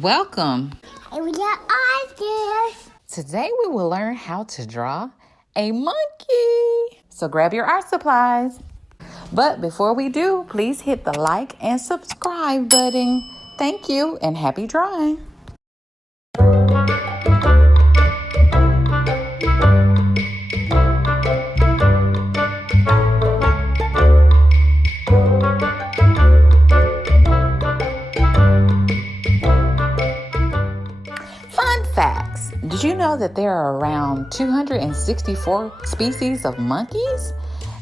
Welcome. We got artists. Today we will learn how to draw a monkey. So grab your art supplies. But before we do, please hit the like and subscribe button. Thank you and happy drawing. Fun facts. Did you know that there are around 264 species of monkeys?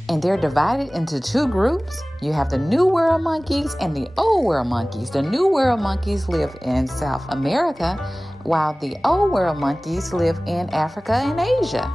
And they're divided into two groups. You have the New World monkeys and the Old World monkeys. The New World monkeys live in South America, while the Old World monkeys live in Africa and Asia.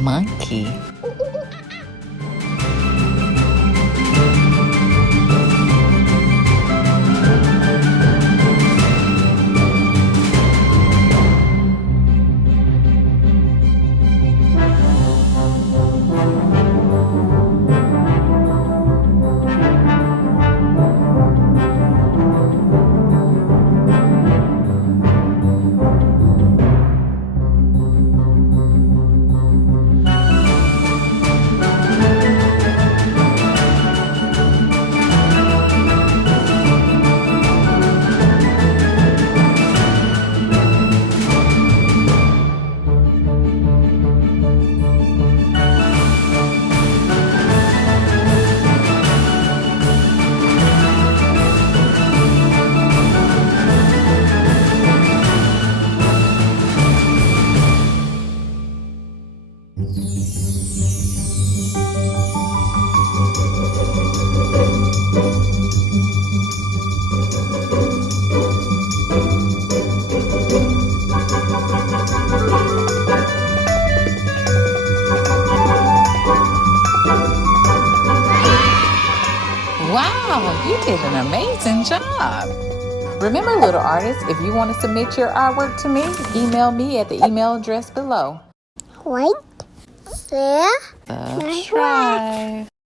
Monkey. Wow, you did an amazing job. Remember, little artists, if you want to submit your artwork to me, email me at the email address below. Like, share, Subscribe.